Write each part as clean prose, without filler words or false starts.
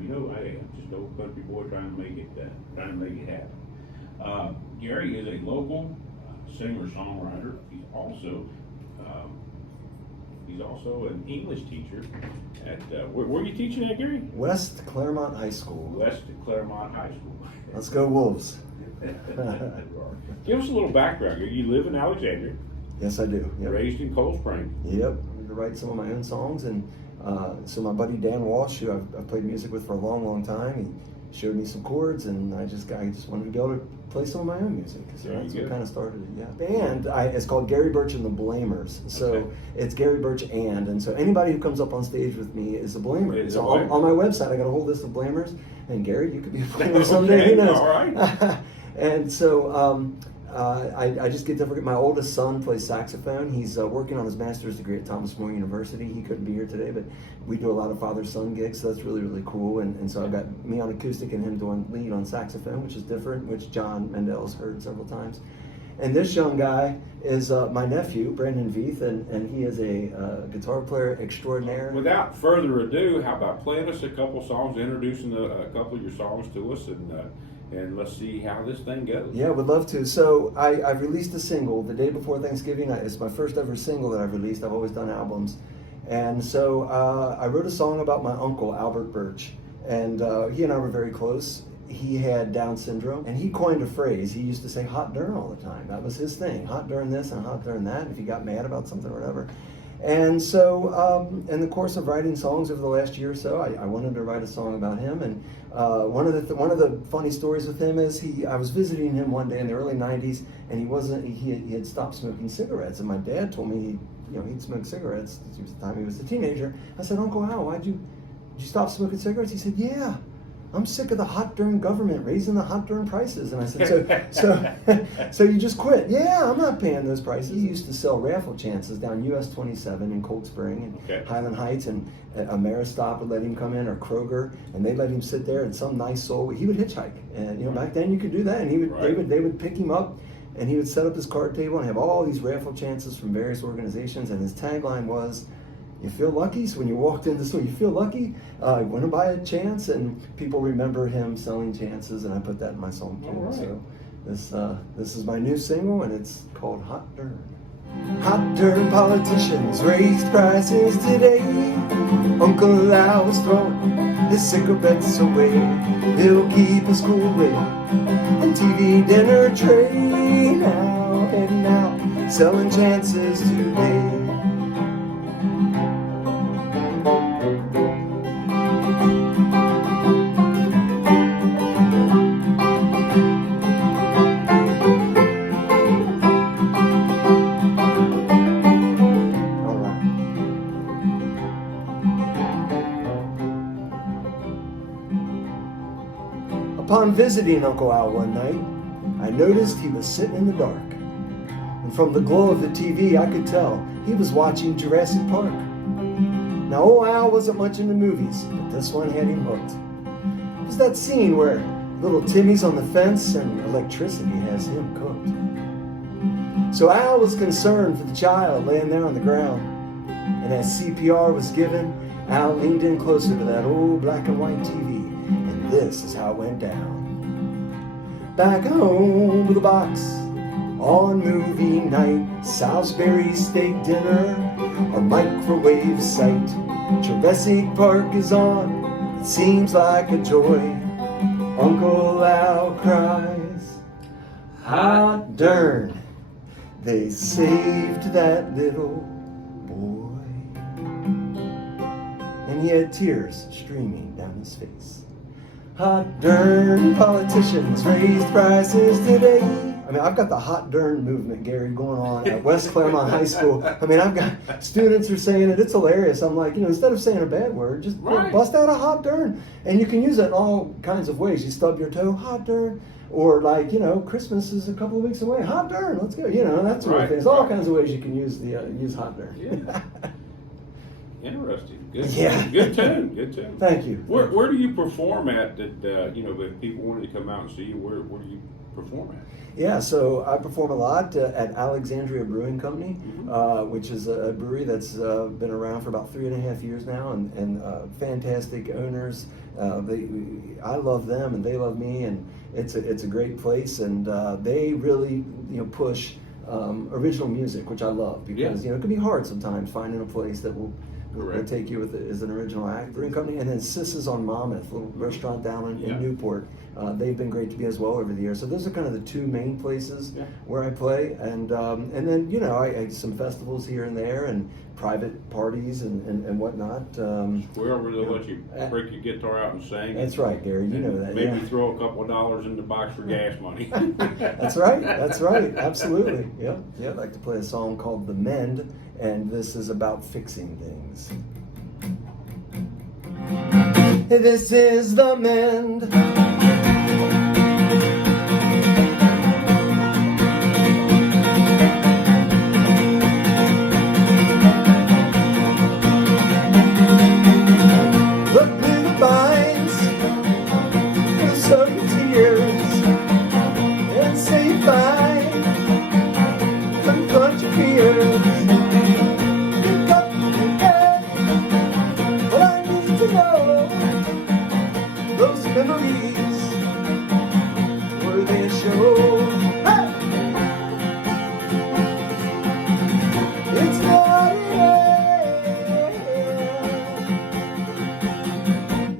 You know I am. Just an old country boy trying to make it happen. Gary is a local singer-songwriter. He's also an English teacher at, where are you teaching at, Gary? West Claremont High School. West Claremont High School. Let's go Wolves. Give us a little background. You live in Alexandria. Yes, I do. Yep. Raised in Cold Spring. Yep. I need to write some of my own songs, and so my buddy Dan Walsh, who I've played music with for a long, long time, he showed me some chords, and I just wanted to be able to play some of my own music. So that's what kind of started it. Yeah. Band, it's called Gary Birch and the Blamers. So it's Gary Birch and so anybody who comes up on stage with me is a blamer. So on my website, I got a whole list of blamers, and Gary, you could be a blamer someday. Who knows? All right. And so I just get different. My oldest son plays saxophone. He's working on his master's degree at Thomas More University. He couldn't be here today, but we do a lot of father-son gigs, so that's really, really cool. And so I've got me on acoustic and him doing lead on saxophone, which is different, which John Mendel's heard several times. And this young guy is my nephew, Brandon Veith, and he is a guitar player extraordinaire. Without further ado, how about playing us a couple songs, introducing a couple of your songs to us, and let's see how this thing goes. Yeah, would love to. So I've released a single the day before Thanksgiving. It's my first ever single that I've released. I've always done albums. And so I wrote a song about my uncle, Albert Birch. And he and I were very close. He had Down syndrome, and he coined a phrase. He used to say hot darn all the time. That was his thing, hot darn this and hot darn that, if he got mad about something or whatever. And so in the course of writing songs over the last year or so, I wanted to write a song about him. And one of the funny stories with him is I was visiting him one day in the early 90s, and he had stopped smoking cigarettes. And my dad told me he'd smoked cigarettes since the time he was a teenager. I said, Uncle Al, did you stop smoking cigarettes? He said, yeah. I'm sick of the hot darn government raising the hot darn prices. And I said, so you just quit? Yeah, I'm not paying those prices. He used to sell raffle chances down US 27 in Cold Spring and Highland Heights, and Ameristop would let him come in, or Kroger, and they'd let him sit there, and some nice soul, he would hitchhike. And back then you could do that, and they would pick him up, and he would set up his card table and have all these raffle chances from various organizations, and his tagline was, you feel lucky? So when you walked in the store, you feel lucky? You want to buy a chance? And people remember him selling chances, and I put that in my song too. Right. So this is my new single, and it's called Hot Darn. Hot darn politicians raised prices today. Uncle Al was throwing his cigarettes away. He'll keep his cool way and TV dinner tray. Now heading out, selling chances today. Upon visiting Uncle Al one night, I noticed he was sitting in the dark. And from the glow of the TV, I could tell he was watching Jurassic Park. Now, old Al wasn't much into movies, but this one had him hooked. It was that scene where little Timmy's on the fence and electricity has him cooked. So Al was concerned for the child laying there on the ground. And as CPR was given, Al leaned in closer to that old black and white TV. And this is how it went down. Back home with a box on movie night, Salisbury steak dinner or microwave sight. Jurassic Park is on, it seems like a joy. Uncle Al cries, hot darn, they saved that little boy. And he had tears streaming down his face. Hot darn, politicians raised prices today. I mean, I've got the hot darn movement, Gary, going on at West Claremont High School. I mean, I've got students are saying it. It's hilarious. I'm like, instead of saying a bad word, just bust out a hot darn. And you can use it in all kinds of ways. You stub your toe, hot darn. Or like, Christmas is a couple of weeks away. Hot darn, let's go. That sort of thing. There's all kinds of ways you can use hot darn. Yeah. Interesting. Good. Yeah. Good tune. Thank you. Where do you perform at? That if people wanted to come out and see you, where do you perform at? Yeah, so I perform a lot at Alexandria Brewing Company, which is a brewery that's been around for about 3.5 years now, and fantastic owners, I love them and they love me, and it's a great place, and they really push original music, which I love, because it can be hard sometimes finding a place that will take you as an original act brewing company. And then Sis's on Monmouth, a little restaurant down in Newport. They've been great to me as well over the years. So those are kind of the two main places where I play, and then I some festivals here and there, and private parties and whatnot. Wherever they'll let you break your guitar out and sing. That's right, Gary. You know that. Maybe throw a couple of dollars in the box for gas money. That's right. That's right. Absolutely. Yeah. I'd like to play a song called "The Mend," and this is about fixing things. This is the mend.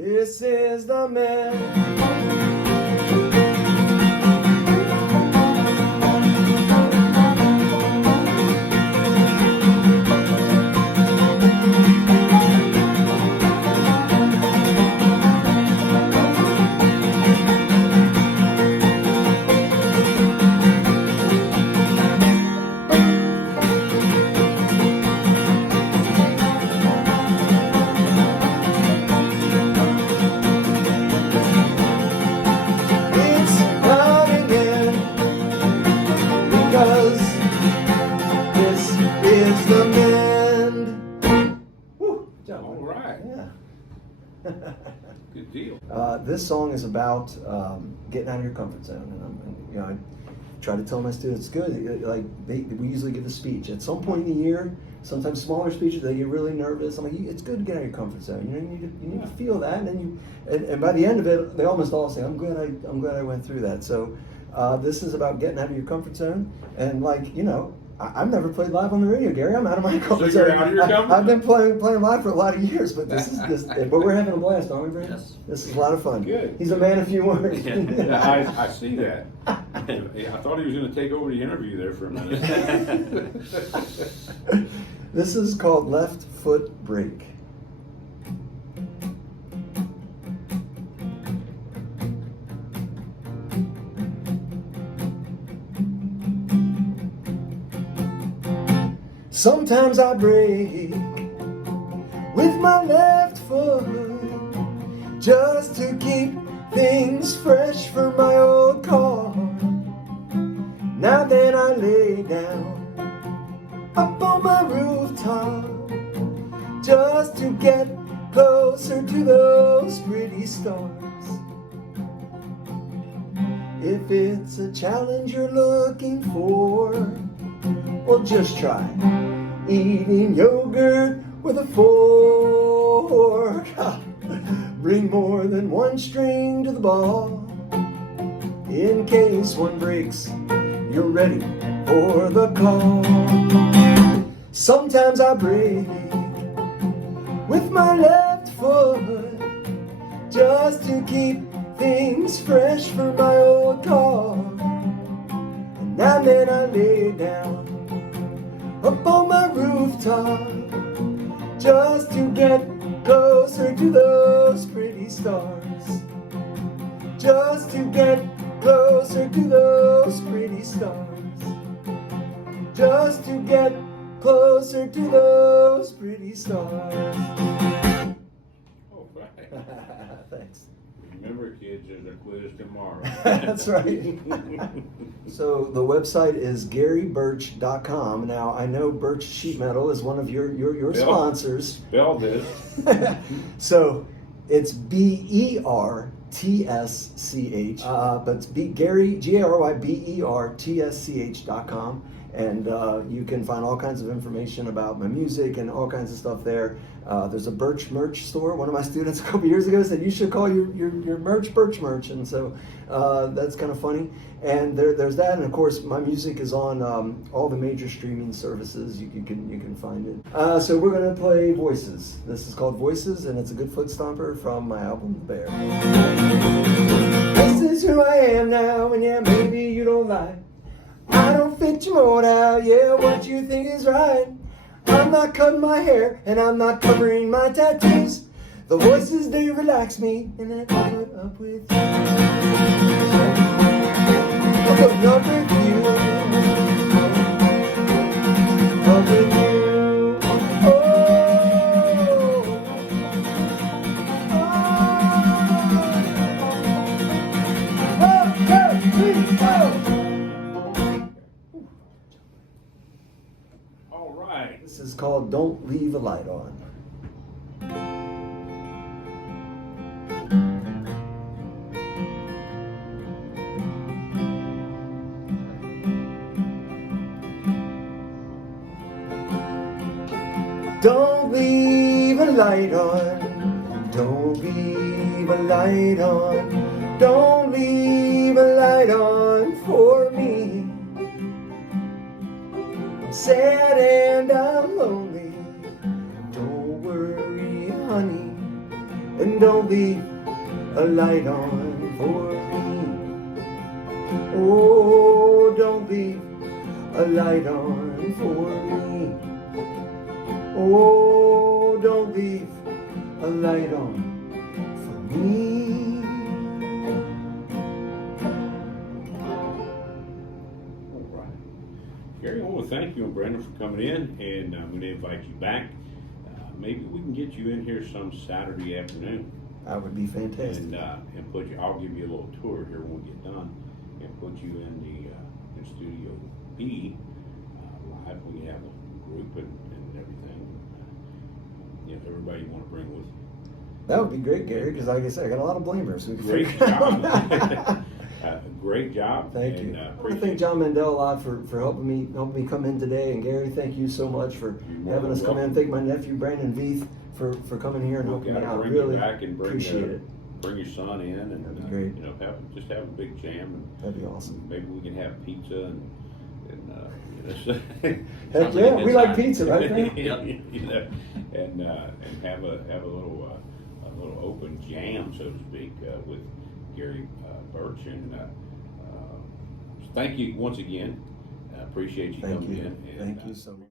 This is the man. Good deal. This song is about getting out of your comfort zone, and I try to tell my students, good. We usually give a speech at some point in the year. Sometimes smaller speeches, they get really nervous. I'm like, it's good to get out of your comfort zone. You need to feel that, and then and by the end of it, they almost all say, I'm glad I went through that. So this is about getting out of your comfort zone, and I've never played live on the radio, Gary. I'm out of my comfort zone. I've been playing live for a lot of years, but but we're having a blast, aren't we, Brandon? Yes. This is a lot of fun. Good. He's a man of few words. Yeah, I see that. I thought he was going to take over the interview there for a minute. This is called Left Foot Break. Sometimes I break with my left foot just to keep things fresh for my old car. Now then I lay down up on my rooftop just to get closer to those pretty stars. If it's a challenge you're looking for, well, just try eating yogurt with a fork. Bring more than one string to the ball. In case one breaks, you're ready for the call. Sometimes I break with my left foot just to keep things fresh for my old car. And now then I lay down up on my rooftop just to get closer to those pretty stars. Just to get closer to those pretty stars. Just to get closer to those pretty stars. Oh, right. Thanks. Remember, kids, there's a quiz tomorrow. That's right. So the website is garybirch.com. Now, I know Birch Sheet Metal is one of your sponsors. Spell this. So it's BERTSCH, but it's Gary, GARYBERTSCH.com. And you can find all kinds of information about my music and all kinds of stuff there. There's a Birch merch store. One of my students a couple years ago said you should call your merch Birch merch, and so that's kind of funny. And there's that, and of course my music is on all the major streaming services. You can find it. So we're gonna play Voices. This is called Voices, and it's a good foot stomper from my album The Bear. This is who I am now, and yeah, maybe you don't like. I don't fit your mold out, yeah, what you think is right. I'm not cutting my hair, and I'm not covering my tattoos. The voices, they relax me, and I put up with you. I'm putting up with you. Up with you. Oh. 1, 2, 3, 4. All right. This is called Don't Leave a Light On. Don't leave a light on. Don't leave a light on. Don't leave a light on for me. I'm sad and I'm lonely. Don't worry, honey. And don't leave a light on for me. Oh, don't leave a light on for me. Oh, don't leave a light on for me. All right. Gary, I want to thank you and Brandon for coming in, and I'm going to invite you back. Maybe we can get you in here some Saturday afternoon. That would be fantastic. And put you. I'll give you a little tour here when we get done, and put you in the in Studio B live. We have a group and everything. Everybody you want to bring with you. That would be great, Gary, because like I said, I got a lot of blamers. We Great job. Great job. Thank you. I want to thank John Mandel a lot for helping me come in today. And Gary, thank you so much for having us come in. Thank my nephew Brandon Veith for coming here and helping me out. Really appreciate it. Bring your son in, and that'd be great. Have a big jam. And that'd be awesome. Maybe we can have pizza and heck yeah, we like pizza, right? And have a little open jam, so to speak, with Gary Birch. And thank you once again. I appreciate you coming in. Thank you so much.